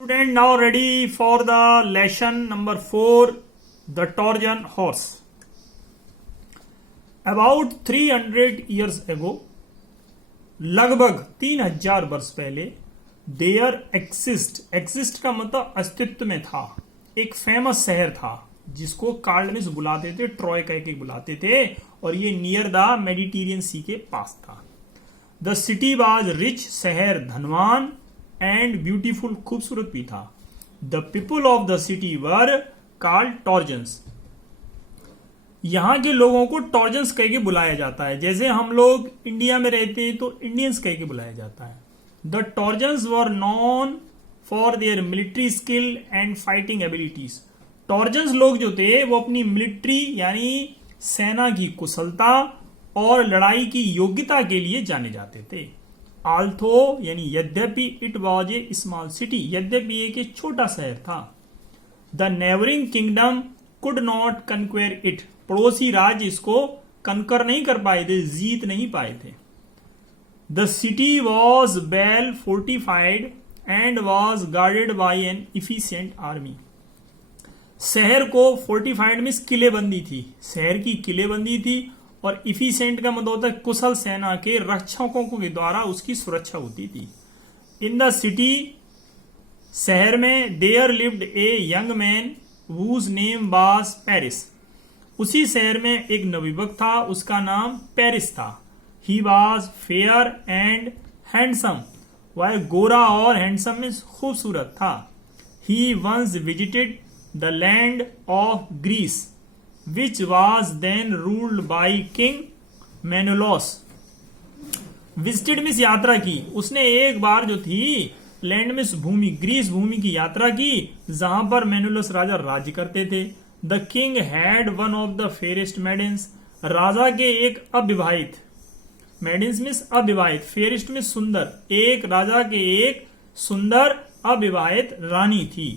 Student, now ready for the lesson number 4, the Trojan horse. About 300 years ago, लगभग 3000 वर्ष पहले, there exist का मतलब अस्तित्व में था, एक फेमस शहर था जिसको कार्डमिस बुलाते थे, ट्रॉय कह के बुलाते थे, और ये नियर द मेडिटेरियन सी के पास था. द सिटी वाज रिच, शहर धनवान, एंड ब्यूटीफुल, खूबसूरत भी था. The people of the city were called Trojans. यहां के लोगों को टॉर्जन्स कह के बुलाया जाता है. जैसे हम लोग इंडिया में रहते हैं तो इंडियंस कह के बुलाया जाता है. The Trojans were known for their military skill and fighting abilities. Trojans लोग जो थे वो अपनी मिलिट्री यानी सेना की कुशलता और लड़ाई की योग्यता के लिए जाने जाते थे. आल्थो यानी यद्यपि, it was A small city, यद्यपि एक छोटा शहर था. The neighbouring kingdom could not कन्क्वेयर it. पड़ोसी राज्य इसको कनकर नहीं कर पाए थे, जीत नहीं पाए थे. The city was well fortified and was guarded by an efficient army. शहर को फोर्टिफाइड मीन्स किलेबंदी थी, शहर की किलेबंदी थी, और इफिशिएंट का मतलब होता है कुशल सेना के रक्षकों के द्वारा उसकी सुरक्षा होती थी. इन द सिटी, शहर में, there lived a young man whose name was Paris. उसी शहर में एक नवयुवक था, उसका नाम पेरिस था. He was fair and handsome. वह गोरा और हैंडसम में खूबसूरत था. He once visited the land of Greece which was then ruled by King Menelaus. Visited means यात्रा की. उसने एक बार जो थी लैंड मीन्स भूमि, ग्रीस भूमि की यात्रा की जहां पर मेनुलस राजा राज्य करते थे. The king had one of the fairest maidens. राजा के एक अविवाहित, मेडेंस मीन्स अविवाहित, फेयरेस्ट मीन्स सुंदर, एक राजा के एक सुंदर अविवाहित रानी थी.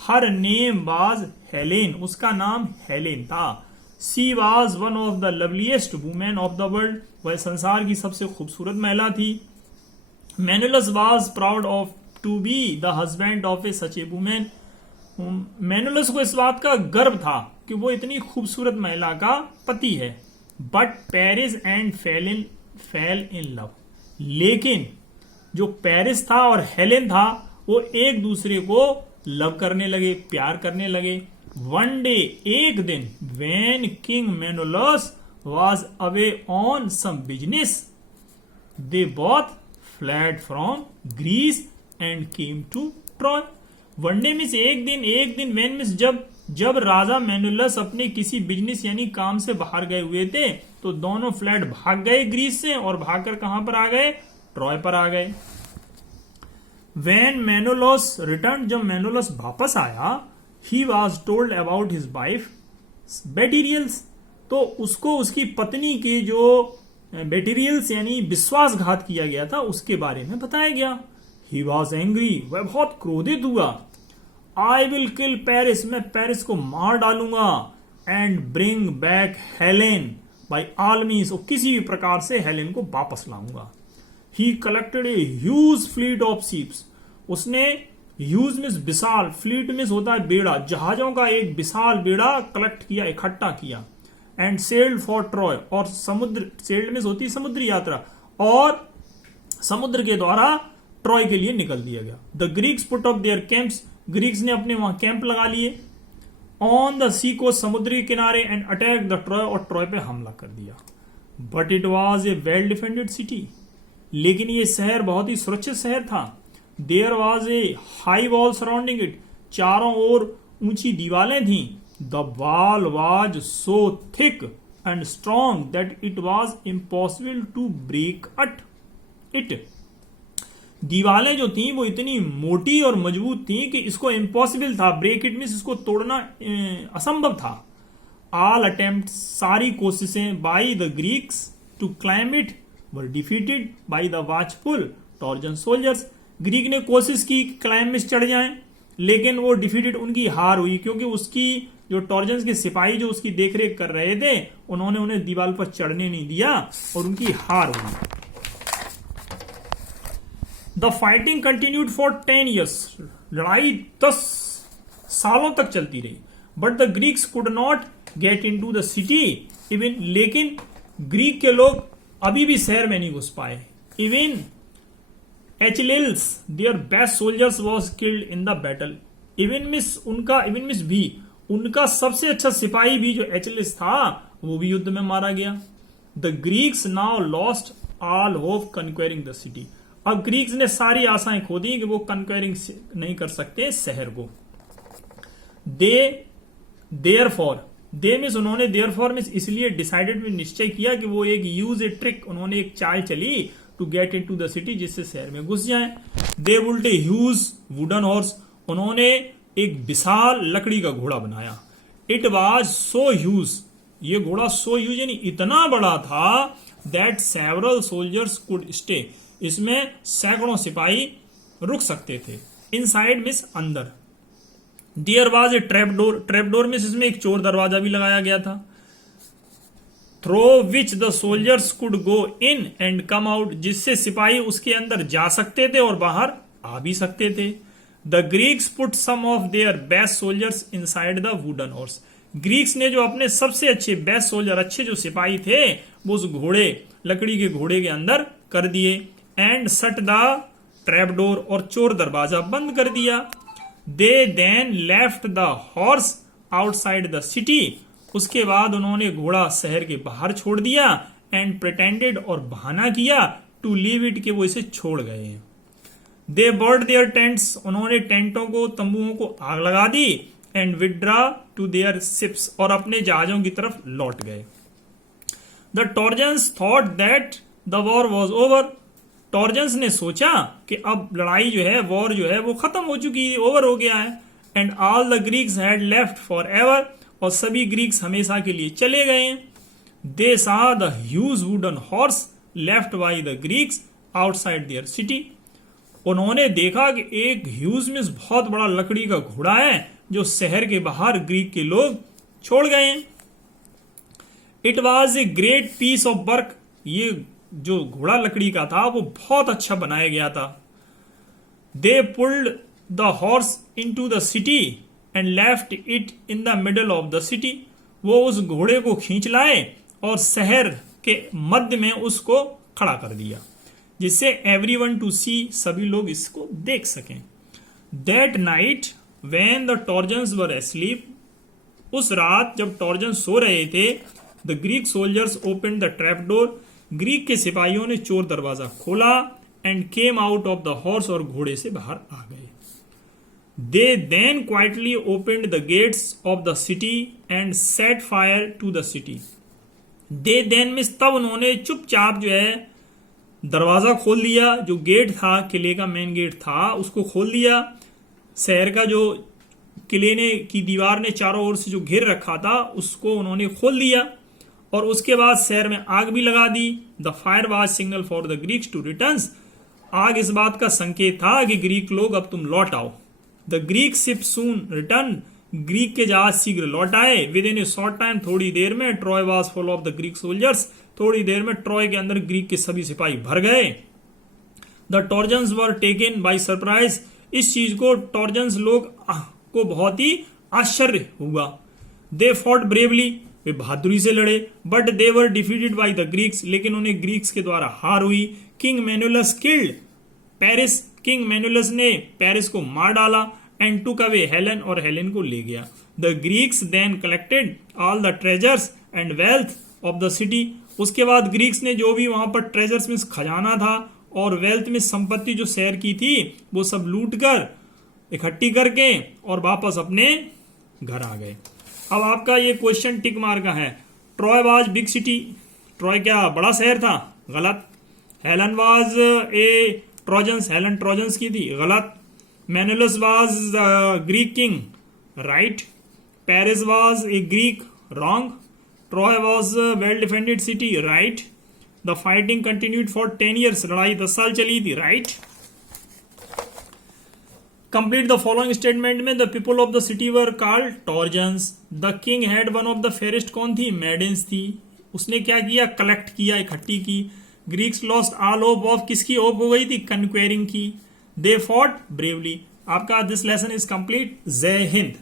Her name was Helen. उसका नाम हेलेन था. She was one of the loveliest women of the world. वह संसार की सबसे खूबसूरत महिला थी. Menelaus was proud of to be the husband of a such a women. Menelaus को इस बात का गर्व था कि वो इतनी खूबसूरत महिला का पति है. But Paris and fail in love. लेकिन जो पेरिस था और हेलेन था वो एक दूसरे को लव करने लगे, प्यार करने लगे. वन डे, एक दिन, when king Menelaus was away on some business, they both fled from Greece and came to Troy. One day means एक दिन, वेन मीन्स जब राजा मेनुलस अपने किसी बिजनेस यानी काम से बाहर गए हुए थे तो दोनों फ्लैट भाग गए ग्रीस से, और भागकर कहां पर आ गए? ट्रॉय पर आ गए. When Menelaus returned, जब मेनुलस वापस आया, he was told about his wife betrayals. तो उसको उसकी पत्नी के जो बेटेरियल्स यानी विश्वासघात किया गया था उसके बारे में बताया गया. He was angry, वह बहुत क्रोधित हुआ. I will kill Paris, मैं पेरिस को मार डालूंगा. And bring back Helen by all means, और किसी भी प्रकार से हेलेन को वापस लाऊंगा. He collected a huge fleet of ships. उसने ह्यूज मीन्स विशाल, फ्लीट मीन्स होता है बेड़ा, जहाजों का एक विशाल बेड़ा कलेक्ट किया, इकट्ठा किया. एंड सेल्ड फॉर ट्रॉय, और समुद्र, सेल्ड मीन्स होती है समुद्री यात्रा, और समुद्र के द्वारा ट्रॉय के लिए निकल दिया गया. The Greeks put up their camps. Greeks ने अपने वहां कैंप लगा लिए. ऑन द सी को, समुद्री किनारे, एंड अटैक द ट्रॉय, और ट्रॉय पे हमला कर दिया. But it was a well defended city. लेकिन ये शहर बहुत ही सुरक्षित शहर था. There was a high wall surrounding it. चारों ओर ऊंची दीवारें थीं. The wall was so thick and strong that it was impossible to break it. दीवारें जो थीं वो इतनी मोटी और मजबूत थीं कि इसको इम्पॉसिबल था, ब्रेक इट मीन्स इसको तोड़ना असंभव था. ऑल अटेम्प्ट, सारी कोशिशें, by the Greeks to climb it were defeated by the watchful Trojan soldiers. Greek ने कोशिश की क्लाइम में चढ़ जाएं, लेकिन वो डिफीटेड, उनकी हार हुई, क्योंकि उसकी जो टॉर्जन्स के सिपाही जो उसकी देखरेख कर रहे थे उन्होंने उन्हें दीवार पर चढ़ने नहीं दिया और उनकी हार हुई. The fighting continued for 10 years. लड़ाई 10 सालों तक चलती रही. But the Greeks could not get in to the city even, लेकिन ग्रीक के लोग अभी भी शहर में नहीं घुस पाए. Even Achilles their best soldiers was killed in the battle. Even मिस भी उनका सबसे अच्छा सिपाही भी जो एचलिस था वो भी युद्ध में मारा गया. The Greeks now lost all hope conquering the city. अब ग्रीक्स ने सारी आशाएं खो दी कि वो कन्क्वेरिंग नहीं कर सकते शहर को. दे मीन्स उन्होंने देयरफॉर मीन्स इसलिए डिसाइडेड में निश्चय किया कि वो एक यूज ए ट्रिक, उन्होंने एक चाल चली to get in to the city, जिससे शहर में घुस जाएं. They built a huge wooden horse. उन्होंने एक विशाल लकड़ी का घोड़ा बनाया. इट वॉज सो ह्यूज, ये घोड़ा सो ह्यूज यानी इतना बड़ा था that several soldiers could stay. इसमें सैकड़ों सिपाही रुक सकते थे. इनसाइड मीन्स अंदर. There was a trapdoor. Trapdoor में इसमें एक चोर दरवाजा भी लगाया गया था. Through which the soldiers could go in and come out, जिससे सिपाही उसके अंदर जा सकते थे और बाहर आ भी सकते थे. The Greeks put some of their best soldiers inside the wooden horse. Greeks ने जो अपने सबसे अच्छे बेस्ट सोल्जर, अच्छे जो सिपाही थे, वो उस घोड़े, लकड़ी के घोड़े के अंदर कर दिए. एंड सट द ट्रैपडोर, और चोर दरवाजा बंद कर दिया. They then left the horse outside the city. उसके बाद उन्होंने घोड़ा शहर के बाहर छोड़ दिया. एंड प्रिटेंडेड, और बहाना किया, टू लीव इट, कि वो इसे छोड़ गए हैं. They burnt their tents. उन्होंने टेंटों को, तंबुओं को आग लगा दी. And withdrew to their ships, और अपने जहाजों की तरफ लौट गए. The Trojans thought that the war was over. Trojans ने सोचा कि अब लड़ाई जो है, वॉर जो है, वो खत्म हो चुकी है, ओवर हो गया है. And all the Greeks had left for ever. और सभी ग्रीक्स हमेशा के लिए चले गए. दे सा the huge wooden horse left by the Greeks outside there city. उन्होंने देखा कि एक ह्यूज में बहुत बड़ा लकड़ी का घोड़ा है जो शहर के बाहर ग्रीक के लोग छोड़ गए. It was a great piece of work. ये जो घोड़ा लकड़ी का था वो बहुत अच्छा बनाया गया था. They pulled the horse in to the city and left it in the middle of the city. वो उस घोड़े को खींच लाए और शहर के मध्य में उसको खड़ा कर दिया, जिससे एवरीवन टू सी, सभी लोग इसको देख सकें. That night when the Trojans were asleep. उस रात जब टॉर्जन्स सो रहे थे, the Greek soldiers open the trap door. ग्रीक के सिपाहियों ने चोर दरवाजा खोला. And came out of the horse, और घोड़े से बाहर आ गए. They then quietly opened the gates of the city and set fire to the city. They then means तब उन्होंने चुपचाप जो है दरवाजा खोल दिया. जो गेट था, किले का मेन गेट था, उसको खोल दिया. शहर का जो किले ने की दीवार ने चारों ओर से जो घेर रखा था, उसको उन्होंने खोल दिया. और उसके बाद शहर में आग भी लगा दी. The fire was signal for the Greeks to return. आग इस बात का संकेत था कि ग्रीक लोग अब तुम लौट आओ. The Greek ship soon return. Greek के जहाज शीघ्र लौट आए. With in A short time, थोड़ी देर में, Troy was full of the Greek soldiers. थोड़ी देर में ट्रॉय के अंदर ग्रीक के सभी सिपाही भर गए. The Trojans were taken by surprise. इस चीज को टॉर्जन्स लोग को बहुत ही आश्चर्य हुआ. They fought bravely. वे बहादुरी से लड़े. But they were defeated by the Greeks. लेकिन उन्हें ग्रीक्स के द्वारा हार हुई. King Menelaus killed Paris. King Menelaus ने पेरिस को मार डाला. And took away Helen. और हेलेन को ले गया. The Greeks then collected all the treasures and wealth of the city. उसके बाद ग्रीक्स ने जो भी वहां पर ट्रेजर्स में खजाना था और वेल्थ में संपत्ति जो शहर की थी, वो सब लूट कर इकट्ठी करके और वापस अपने घर आ गए. अब आपका ये क्वेश्चन टिक मार का है. Troy was big city. Troy क्या बड़ा शहर था? गलत. Helen was a Trojans. Helen Trojans की थी? गलत. Menelaus was Greek king. Right. Paris was a Greek. Wrong. Troy was well defended city. Right. The fighting continued for 10 years. लड़ाई 10 साल चली थी. Right. Complete the following statement में the people of the city were called Trojans. The king had one of the fairest. कौन थी? Maidens थी. उसने क्या किया? कलेक्ट किया, इकट्ठी की. Greeks lost all hope of. किसकी होप हो गई थी? कन्क्वेरिंग की. They fought bravely. आपका दिस लेसन इज कंप्लीट। जय हिंद।